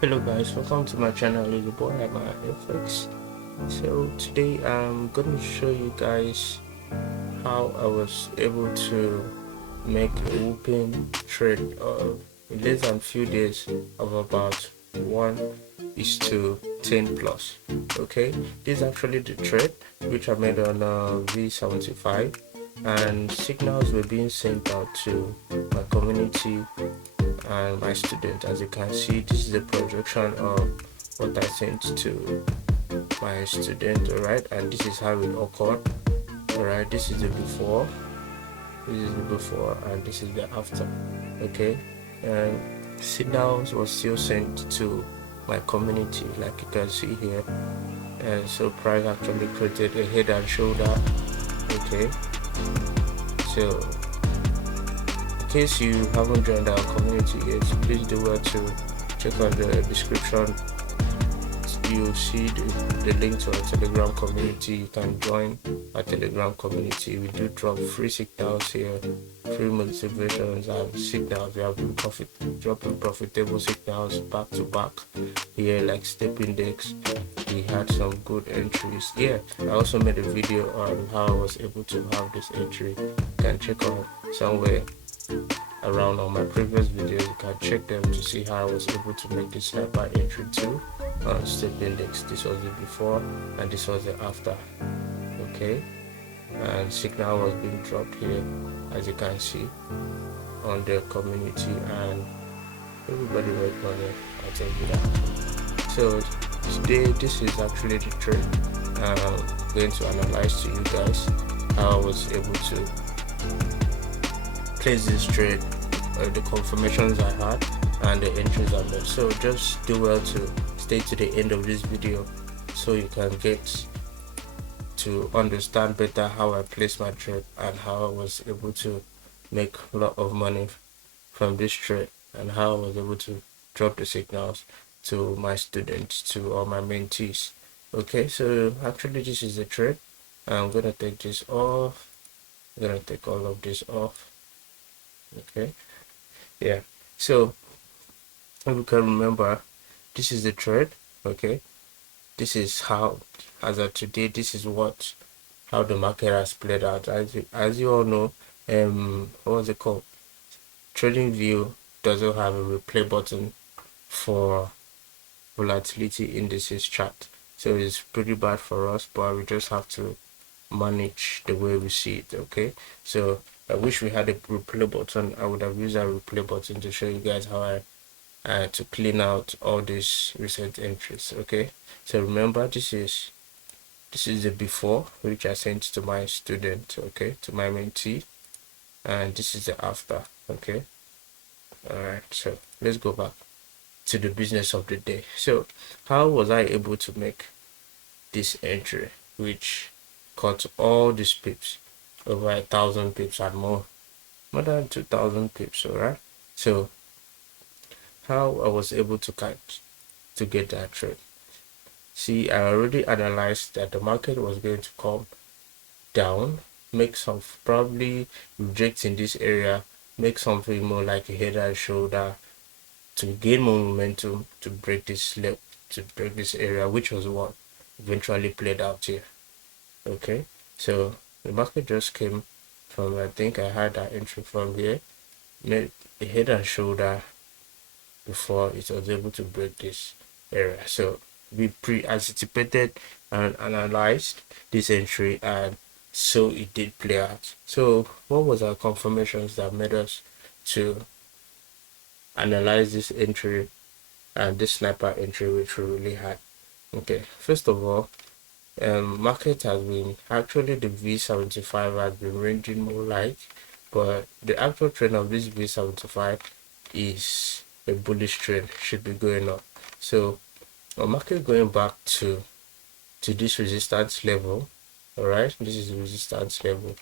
Hello guys, welcome to my channel. It's your boy FX. So today I'm gonna show you guys how I was able to make a whooping trade in less than few days of about 1:10 plus. Okay, this is actually the trade which I made on V75, and signals were being sent out to my community and my student. As you can see, this is a projection of what I sent to my student, all right, and this is how it occurred. All right, this is the before, and this is the after. Okay, and signals was still sent to my community, like you can see here. And so price actually created a head and shoulder. Okay, so in case you haven't joined our community yet, please do well to check out the description. You see the link to our Telegram community. You can join our Telegram community. We do drop free signals here, free motivations and signals. We have been dropping profitable signals back to back here, like step index. We had some good entries. Yeah, I also made a video on how I was able to have this entry. You can check out somewhere around on my previous videos. You can check them to see how I was able to make this sniper entry too on step index. This was the before and this was the after. Okay, and signal was being dropped here, as you can see, on the community, and everybody worked on it. I'll tell you that. So today this is actually the trade I'm going to analyze to you guys how I was able to place this trade, the confirmations I had and the entries I made. So just do well to stay to the end of this video so you can get to understand better how I placed my trade and how I was able to make a lot of money from this trade, and how I was able to drop the signals to my students, to all my mentees. Okay, so actually this is the trade. I'm gonna take this off. I'm gonna take all of this off. Okay, yeah, so if you can remember, this is the trade. Okay, this is how, as of today, this is how the market has played out. As you all know, what was it called, trading view doesn't have a replay button for volatility indices chart, so it's pretty bad for us, but we just have to manage the way we see it. Okay, so I wish we had a replay button. I would have used a replay button to show you guys how I to clean out all these recent entries. Okay, so remember, this is the before, which I sent to my student, okay, to my mentee, and this is the after. Okay, all right, so let's go back to the business of the day. So how was I able to make this entry, which cut all these pips, over 1,000 pips and more than 2,000 pips? All right, so how I was able to get that trade. See, I already analyzed that the market was going to come down, make some, probably reject in this area, make something more like a head and shoulder to gain more momentum to break this area, which was what eventually played out here. Okay, so the market just came from, I think I had that entry from here, made a head and shoulder before it was able to break this area. So we pre-anticipated and analyzed this entry, and so it did play out. So what was our confirmations that made us to analyze this entry and this sniper entry, which we really had? Okay, first of all, market has been, actually the V75 has been ranging more like, but the actual trend of this V75 is a bullish trend, should be going up. So our market going back to this resistance level. All right, this is the resistance level.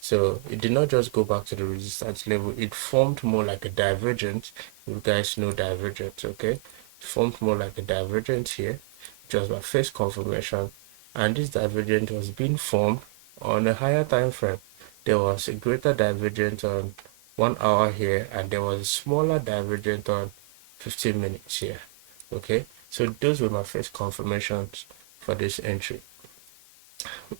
So it did not just go back to the resistance level, it formed more like a divergence. You guys know divergence, okay? It formed more like a divergence here, which was my first confirmation, and this divergence was being formed on a higher time frame. There was a greater divergence on 1 hour here, and there was a smaller divergence on 15 minutes here. Okay, so those were my first confirmations for this entry.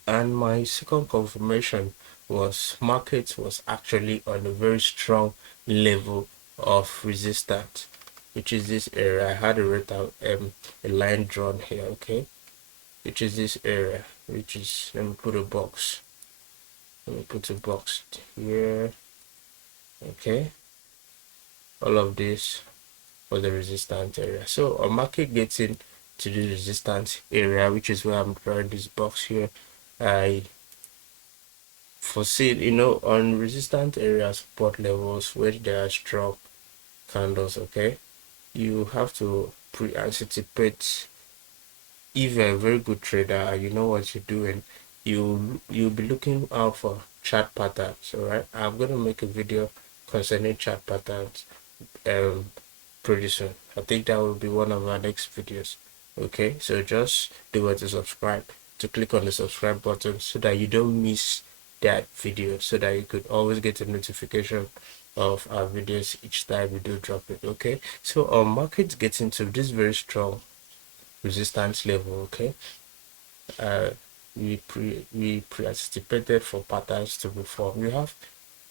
And my second confirmation was market was actually on a very strong level of resistance, which is this area. I had a line drawn here, okay, which is this area, which is, let me put a box. Let me put a box here, okay. All of this for the resistance area. So a market gets into the resistance area, which is where I'm drawing this box here. I foresee, on resistant area support levels where there are strong candles, okay, you have to pre-anticipate. If you're a very good trader and you know what you're doing, you'll be looking out for chart patterns. All right, I'm gonna make a video concerning chart patterns um pretty soon. I think that will be one of our next videos. Okay, so just do it to subscribe, to click on the subscribe button so that you don't miss that video, so that you could always get a notification of our videos each time we do drop it. Okay, so our market gets into this very strong resistance level. Okay, uh we anticipated for patterns to be formed. You have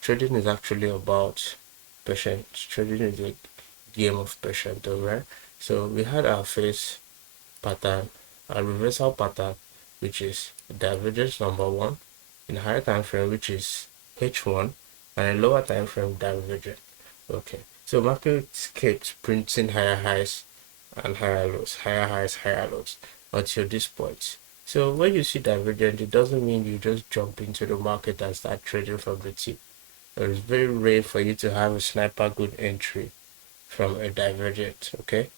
trading is actually about patience. Trading is a game of patience, alright. So we had our first pattern, a reversal pattern, which is divergence number one in a higher time frame, which is H1, and a lower time frame divergence. Okay, so market kept printing higher highs and higher lows, higher highs, higher lows until this point. So when you see divergence, it doesn't mean you just jump into the market and start trading from the tip. It's very rare for you to have a sniper good entry from a divergent. Okay,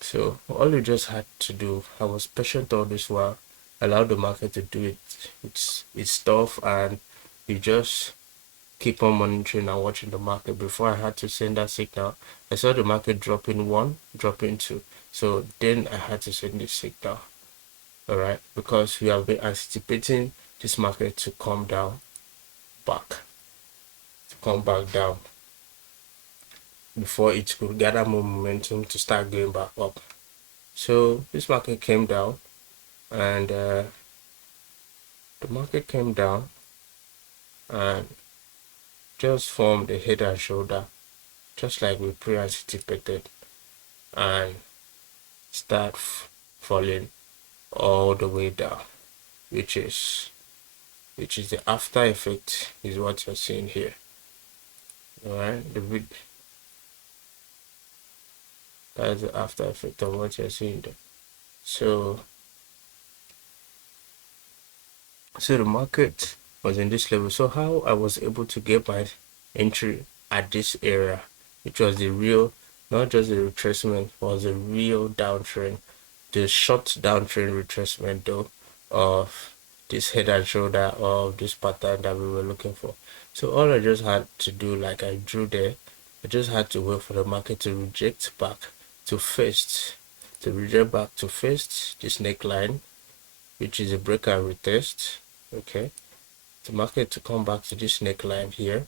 so all you just had to do, I was patient all this while, allow the market to do its stuff, and you just keep on monitoring and watching the market. Before I had to send that signal, I saw the market dropping one, dropping two, so then I had to send this signal. All right, because we have been anticipating this market to come down back, to come back down before it could gather more momentum to start going back up. So this market came down, and the market came down and just formed a head and shoulder, just like we pre-anticipated, and start falling all the way down, which is the after effect, is what you're seeing here. All right, that's the after effect of what you're seeing there. So the market was in this level. So how I was able to get my entry at this area, which was the real, not just the retracement, was the real downtrend, the short downtrend retracement though, of this head and shoulder of this pattern that we were looking for. So all I just had to do, like I drew there, I just had to wait for the market to reject back to first, to reject back to first this neckline, which is a break and retest. Okay, the market to come back to this neckline here,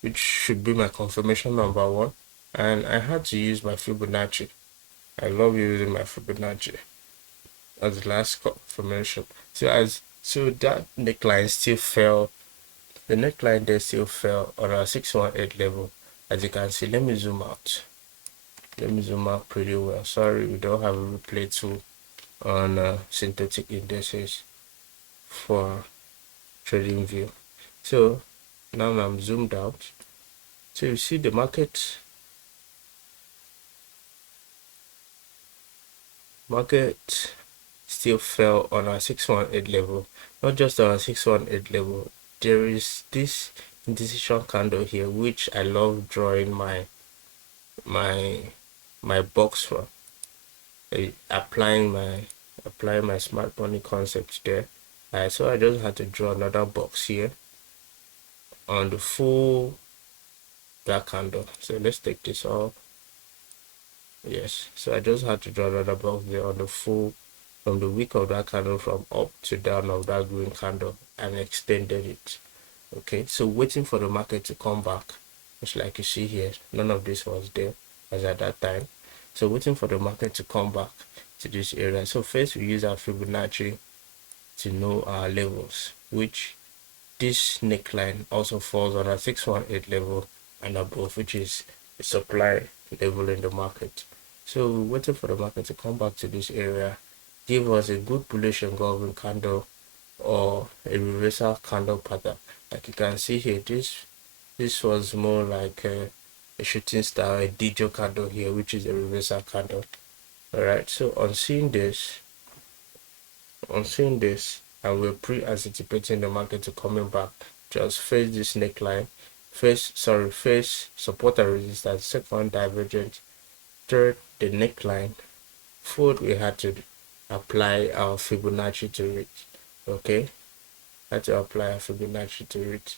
which should be my confirmation number one, and I had to use my Fibonacci. I love using my Fibonacci as the last confirmation. So that neckline still fell. The neckline there still fell on our 618 level, as you can see. Let me zoom out. Let me zoom out pretty well. Sorry, we don't have a replay tool on synthetic indices for trading view. So now I'm zoomed out. So you see the market still fell on our 618 level. Not just on our 618 level, there is this indecision candle here, which I love drawing my box for, applying my smart money concept there. So I just had to draw another box here on the full black candle. So let's take this off. Yes, so I just had to draw another box there on the full, from the wick of that candle, from up to down of that green candle, and extended it. Okay, so waiting for the market to come back, just like you see here, none of this was there. as at that time. So waiting for the market to come back to this area. So first we use our Fibonacci to know our levels, which this neckline also falls on a 618 level and above, which is the supply level in the market. So we waited for the market to come back to this area, give us a good bullish engulfing candle or a reversal candle pattern. Like you can see here, this was more like a shooting star, a DJ candle here, which is a reversal candle. All right, so on seeing this, and we're pre-anticipating the market to coming back, just face this neckline, face support and resistance, second divergent, third the neckline, fourth we had to apply our Fibonacci to it. Okay, had to apply our Fibonacci to it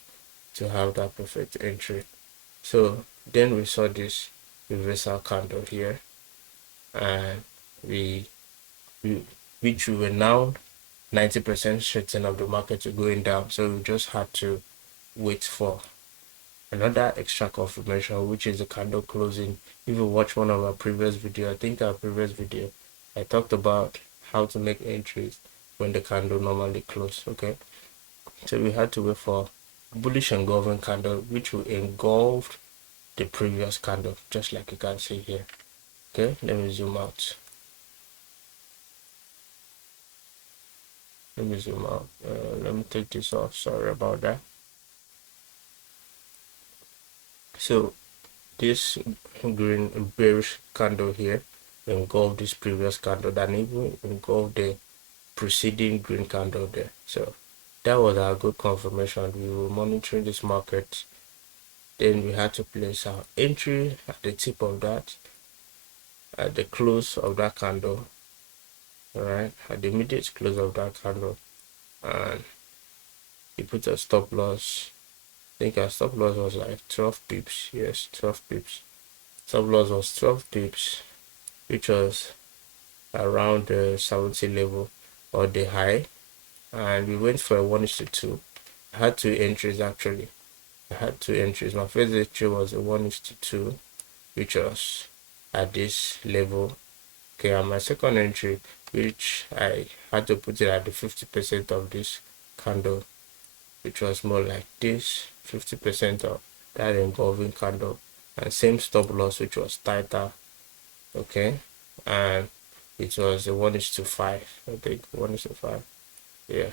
to have that perfect entry. So then we saw this reversal candle here, and we which we were now 90% certain of the market to going down. So we just had to wait for another extra confirmation, which is the candle closing. If you watch one of our previous video, I think our previous video, I talked about how to make entries when the candle normally close. Okay, so we had to wait for bullish engulfing candle, which will engulf the previous candle, just like you can see here. Okay, let me zoom out. Let me take this off. Sorry about that. So this green bearish candle here engulfed this previous candle that even engulfed the preceding green candle there. So that was our good confirmation. We were monitoring this market. Then we had to place our entry at the tip of that, at the close of that candle. All right, at the immediate close of that candle, and we put a stop loss. I think our stop loss was like 12 pips. Yes, 12 pips. Stop loss was 12 pips, which was around the 70 level or the high, and we went for a 1:2. I had two entries actually. I had two entries. My first entry was a 1:2, which was at this level. Okay, and my second entry, which I had to put it at the 50% of this candle, which was more like this, 50% of that engulfing candle, and same stop loss, which was tighter. Okay, and it was a 1:5. I think 1:5. Yeah,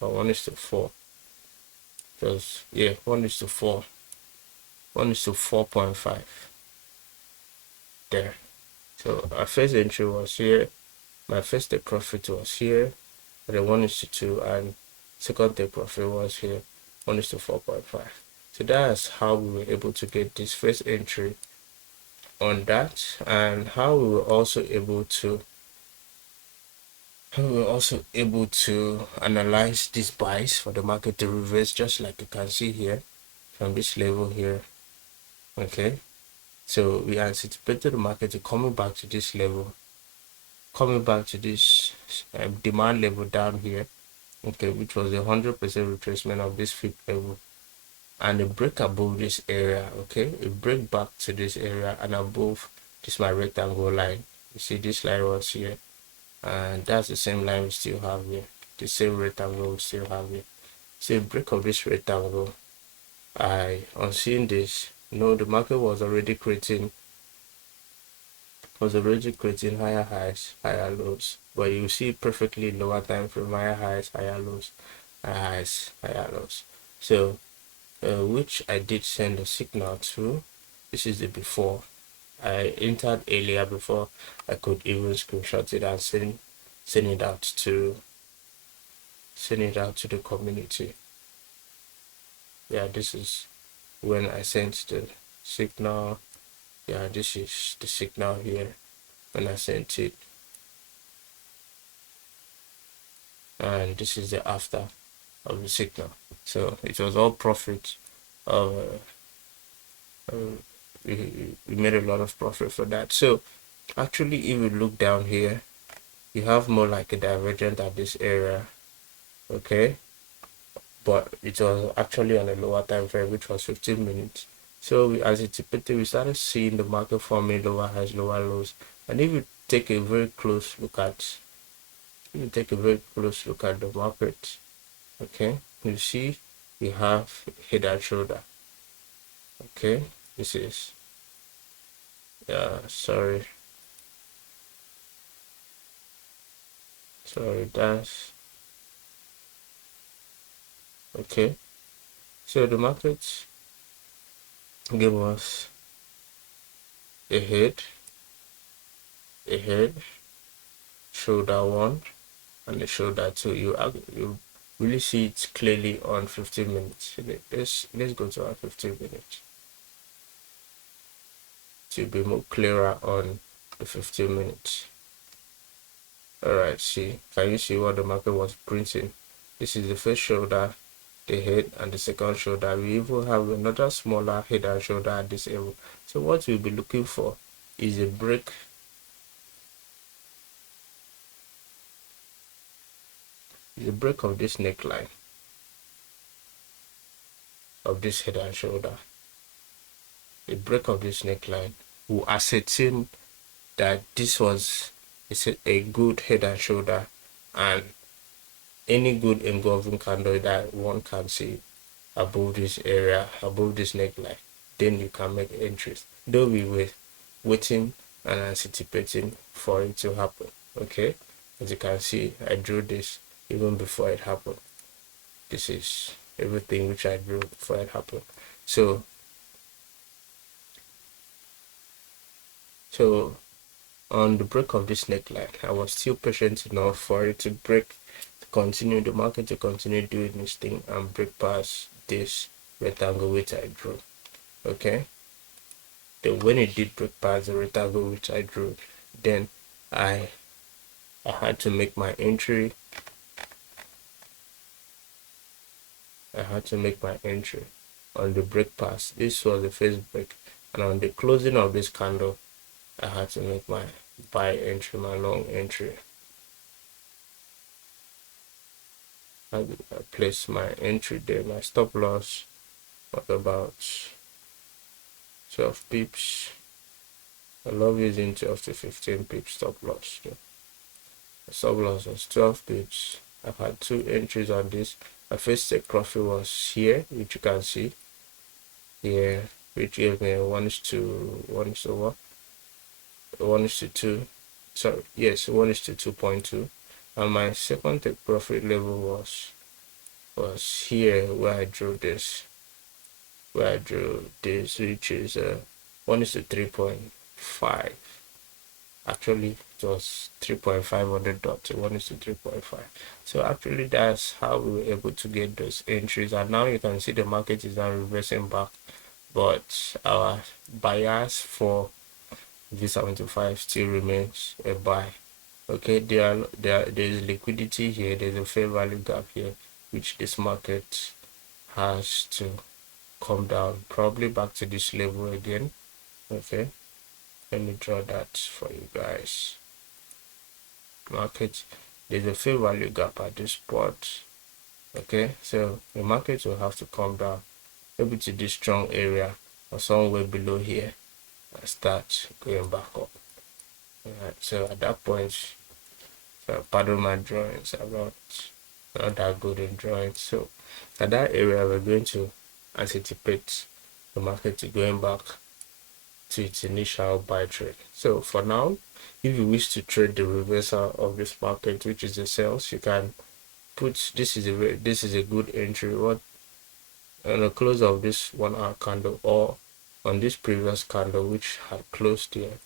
or 1:4. It was 1:4. 1:4.5 there. So our first entry was here. My first take profit was here, the 1:2, and second take profit was here, 1:4.5. So that's how we were able to get this first entry on that, and how we were also able to analyze these buys for the market to reverse, just like you can see here from this level here. Okay, so we anticipated the market to coming back to this level, coming back to this demand level down here, okay, which was 100% retracement of this fib level, and a break above this area. Okay, a break back to this area and above this my rectangle line. You see this line was here, and that's the same line we still have here, the same rectangle we still have here. So a break of this rectangle, on seeing this, the market was already creating higher highs, higher lows, but you see perfectly lower time frame, higher highs, higher lows, higher highs, higher lows. So which I did send a signal to. This is the before. I entered earlier before I could even screenshot it and send it out to the community. Yeah, this is when I sent the signal. Yeah, this is the signal here when I sent it, and this is the after of the signal. So it was all profit. We made a lot of profit for that. So actually, if you look down here, you have more like a divergent at this area. Okay, but it was actually on a lower time frame, which was 15 minutes. So we anticipated, we started seeing the market forming lower highs, lower lows. And if you take a very close look at the market, okay, you see we have head and shoulder. Okay, this is sorry, that's okay. So the market gave us a head, shoulder one, and a shoulder two. You really see it clearly on 15 minutes. Let's go to our 15 minutes to be more clearer on the 15 minutes. All right, see, can you see what the market was printing? This is the first shoulder, the head, and the second shoulder. We even have another smaller head and shoulder at this area. So what we'll be looking for is a break of this neckline of this head and shoulder. A break of this neckline will ascertain that this was a good head and shoulder, and any good engulfing candle that one can see above this area, above this neckline, then you can make entries. Though we were waiting and anticipating for it to happen. Okay, as you can see, I drew this even before it happened. This is everything which I drew before it happened. So on the break of this neckline, I was still patient enough for it to break, to continue the market to continue doing this thing and break past this rectangle which I drew. Okay, then when it did break past the rectangle which I drew, then I had to make my entry. On the break pass. This was the first break, and on the closing of this candle, I had to make my buy entry, my long entry. I placed my entry there. My stop loss was about 12 pips. I love using 12 to 15 pips stop loss. The stop loss was 12 pips. I've had two entries on this. My first take profit was here, which you can see here, which gave me 1:2. Sorry, yes, 1:2.2. And my second take profit level was here, where I drew this, which is 1:3.5. Actually, it was 3.500 dots, 1:3.5. So actually, that's how we were able to get those entries. And now you can see the market is now reversing back, but our bias for V75 still remains a buy. Okay, there's liquidity here, there's a fair value gap here, which this market has to come down, probably back to this level again. Okay, let me draw that for you guys. Market, there's a fair value gap at this spot. Okay, so the market will have to come down maybe to this strong area or somewhere below here and start going back up. Alright, so at that point, pardon my drawings, I'm not that good in drawing. So at that area, we're going to anticipate the market to going back to its initial buy trade. So for now, if you wish to trade the reversal of this market, which is the sales, you can put this is a good entry. What on the close of this 1 hour candle, or on this previous candle which had closed here,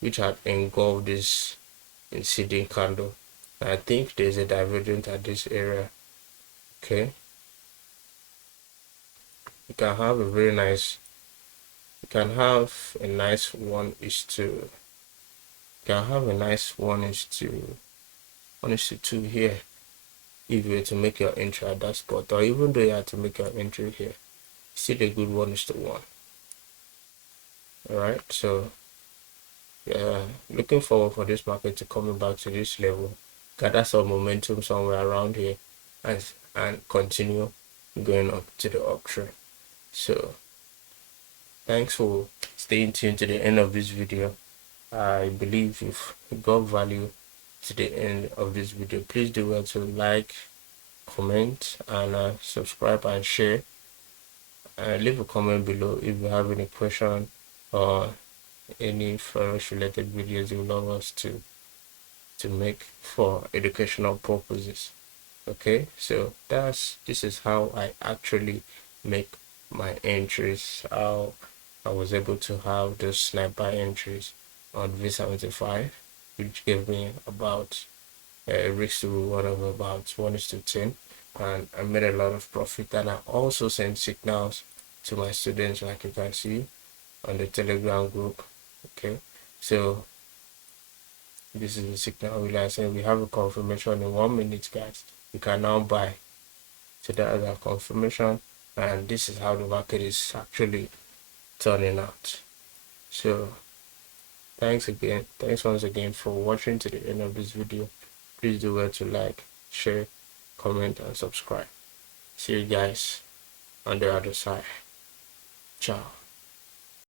which had engulfed this incident candle. I think there's a divergence at this area. Okay, you can have a very nice, you can have a nice 1:2 here if you were to make your entry at that spot, or even though you had to make your entry here, still a good 1:1. All right, so yeah, looking forward for this market to coming back to this level, gather some momentum somewhere around here, and continue going up to the uptrend. So thanks for staying tuned to the end of this video. I believe you've got value to the end of this video. Please do well to like, comment, and subscribe and share. Leave a comment below if you have any question or any forex related videos you would love us to make for educational purposes. Okay, so this is how I actually make my entries, how I was able to have those sniper entries on V75, which gave me about a risk to reward of about 1:10, and I made a lot of profit. And I also sent signals to my students, like you can see on the Telegram group. Okay, so this is the signal we are saying we have a confirmation in 1 minute, guys. You can now buy. So that is our confirmation, and this is how the market is actually turning out. So thanks once again for watching to the end of this video. Please do well to like, share, comment, and subscribe. See you guys on the other side. Ciao.